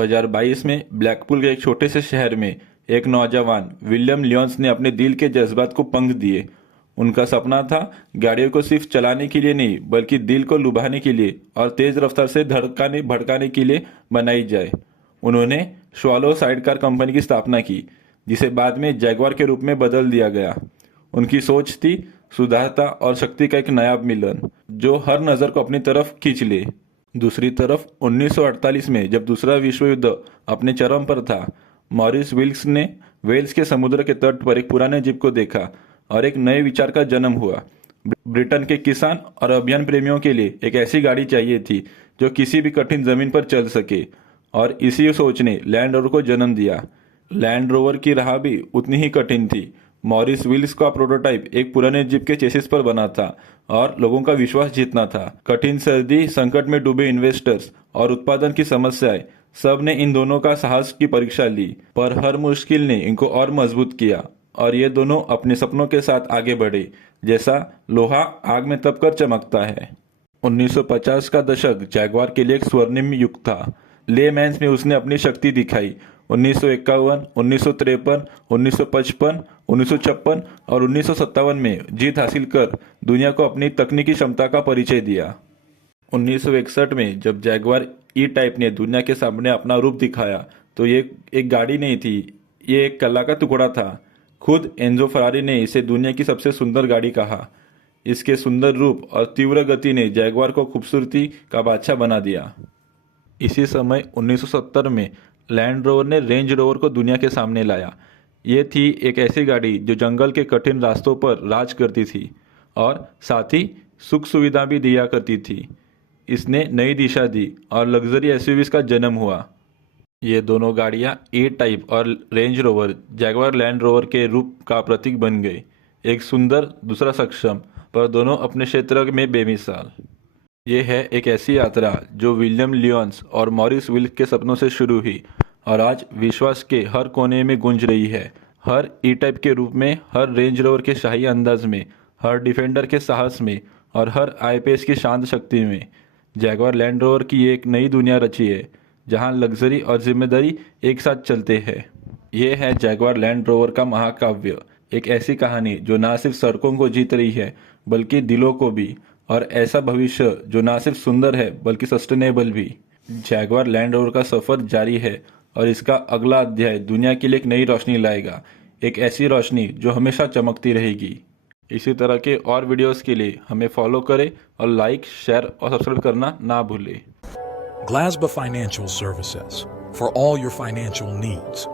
2022 में ब्लैकपूल के एक छोटे से शहर में एक नौजवान विलियम लियोन्स ने अपने दिल के जज्बात को पंख दिए। उनका सपना था गाड़ियों को सिर्फ चलाने के लिए नहीं बल्कि दिल को लुभाने के लिए और तेज रफ्तार से धड़काने भड़काने के लिए बनाई जाए। उन्होंने स्वालो साइडकार कंपनी की स्थापना की, जिसे बाद में जैगवार के रूप में बदल दिया गया। उनकी सोच थी सुधारता और शक्ति का एक नया मिलन जो हर नज़र को अपनी तरफ खींच ले। दूसरी तरफ 1948 में जब दूसरा विश्व युद्ध अपने चरम पर था, मॉरिस विल्क्स ने वेल्स के समुद्र के तट पर एक पुराने जीप को देखा और एक नए विचार का जन्म हुआ। ब्रिटेन के किसान और अभियान प्रेमियों के लिए एक ऐसी गाड़ी चाहिए थी जो किसी भी कठिन जमीन पर चल सके, और इसी सोच ने लैंड रोवर को जन्म दिया। लैंड रोवर की राह भी उतनी ही कठिन थी। मॉरिस विल्क्स का प्रोटोटाइप एक पुराने जीप के चेसिस पर बना था और लोगों का विश्वास जीतना था। कठिन सर्दी, संकट में डूबे इन्वेस्टर्स और उत्पादन की समस्याएं, सब ने इन दोनों का साहस की परीक्षा ली, पर हर मुश्किल ने इनको और मजबूत किया और ये दोनों अपने सपनों के साथ आगे बढ़े, जैसा लोहा आग में तपकर चमकता है। 1950 का दशक जैगवार के लिए एक स्वर्णिम युग था। ले मैंस में उसने अपनी शक्ति दिखाई। 1951, 1953, 1955, 1956 और 1957 में जीत हासिल कर दुनिया को अपनी तकनीकी क्षमता का परिचय दिया। 1961 में जब जैगवार ई टाइप ने दुनिया के सामने अपना रूप दिखाया तो ये एक गाड़ी नहीं थी, ये एक कला का टुकड़ा था। खुद एंजो फरारी ने इसे दुनिया की सबसे सुंदर गाड़ी कहा। इसके सुंदर रूप और तीव्र गति ने जैगवार को खूबसूरती का बादशाह बना दिया। इसी समय 1970 में लैंड रोवर ने रेंज रोवर को दुनिया के सामने लाया। ये थी एक ऐसी गाड़ी जो जंगल के कठिन रास्तों पर राज करती थी और साथ ही सुख सुविधा भी दिया करती थी। इसने नई दिशा दी और लग्जरी एसयूवीज का जन्म हुआ। ये दोनों गाड़ियाँ ए टाइप और range rover Jaguar land rover के रूप का प्रतीक बन गई। एक सुंदर, दूसरा सक्षम, पर दोनों अपने क्षेत्र में बेमिसाल। ये है एक ऐसी यात्रा जो विलियम लियोन्स और मॉरिस विल्क्स के सपनों से शुरू हुई और आज विश्वास के हर कोने में गूंज रही है। हर ई टाइप के रूप में, हर रेंज रोवर के शाही अंदाज में, हर डिफेंडर के साहस में और हर आईपीएस की शांत शक्ति में जैगवार लैंड रोवर की एक नई दुनिया रची है, जहां लग्जरी और जिम्मेदारी एक साथ चलते हैं। ये है जैगवार लैंड रोवर का महाकाव्य, एक ऐसी कहानी जो ना सिर्फ सड़कों को जीत रही है बल्कि दिलों को भी, और ऐसा भविष्य जो ना सिर्फ सुंदर है बल्कि सस्टेनेबल भी। जैगवार लैंड रोवर का सफर जारी है और इसका अगला अध्याय दुनिया के लिए एक नई रोशनी लाएगा, एक ऐसी रोशनी जो हमेशा चमकती रहेगी। इसी तरह के और वीडियोस के लिए हमें फॉलो करें और लाइक, शेयर और सब्सक्राइब करना ना भूलें। Glasba Financial Services for all your financial needs.